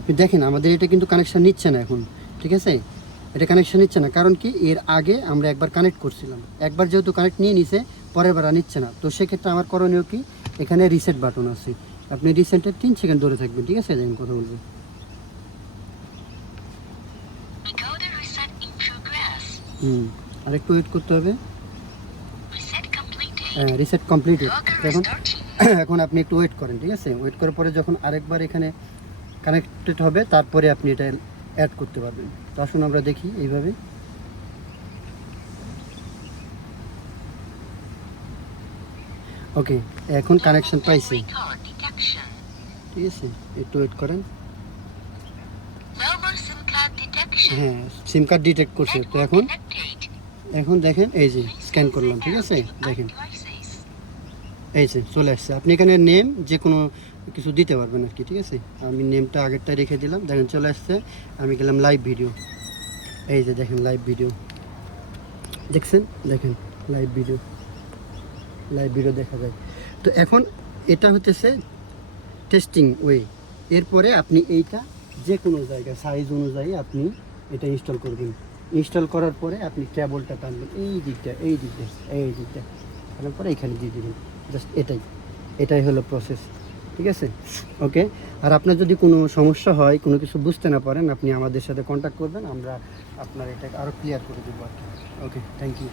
আপনি দেখেন আমাদের এটা কিন্তু কানেকশান নিচ্ছে না এখন, ঠিক আছে? এটা কানেকশান নিচ্ছে না, কারণ কি এর আগে আমরা একবার কানেক্ট করছিলাম, একবার যেহেতু কানেক্ট নিয়ে নিছে পরের বার আর নিচ্ছে না। তো সেক্ষেত্রে আমার করণীয় কি, এখানে রিসেট বাটন আছে, আপনি রিসেটে 3 সেকেন্ড ধরে থাকবেন, ঠিক আছে? দেখেন কথা বলবো। আর একটু ওয়েট করতে হবে। হ্যাঁ, রিসেট কমপ্লিটেড। এখন এখন আপনি একটু ওয়েট করেন, ঠিক আছে? ওয়েট করার পরে যখন আরেকবার এখানে কানেক্টেড হবে তারপরে আপনি এটা অ্যাড করতে পারবেন। তো আসুন আমরা দেখি এইভাবে। ওকে, এখন কানেকশন পাইছি, ঠিক আছে? একটু ওয়েট করেন। হ্যাঁ, সিম কার্ড ডিটেক্ট করছে। তো এখন দেখেন এই যে স্ক্যান করলাম, ঠিক আছে? দেখেন এই যে চলে আসছে। আপনি এখানে নেম যে কোনো কিছু দিতে পারবেন আর কি, ঠিক আছে? আমি নেমটা আগেরটা রেখে দিলাম, দেখেন চলে আসছে। আমি গেলাম লাইভ ভিডিও, এই যে দেখেন লাইভ ভিডিও দেখছেন, দেখেন লাইভ ভিডিও দেখা যায়। তো এখন এটা হতেছে টেস্টিং ওয়ে। এরপরে আপনি এইটা যে কোনো জায়গায় সাইজ অনুযায়ী আপনি এটা ইনস্টল করবেন। ইনস্টল করার পরে আপনি কেবলটা টানবেন এই দিকটা টানার পরে এখানে দিয়ে দেবেন। জাস্ট এটাই হলো প্রসেস, ঠিক আছে? ওকে। আর আপনার যদি কোনো সমস্যা হয়, কোনো কিছু বুঝতে না পারেন, আপনি আমাদের সাথে কন্ট্যাক্ট করবেন, আমরা আপনার এটাকে আরও ক্লিয়ার করে দেবো আর কি। ওকে, থ্যাংক ইউ।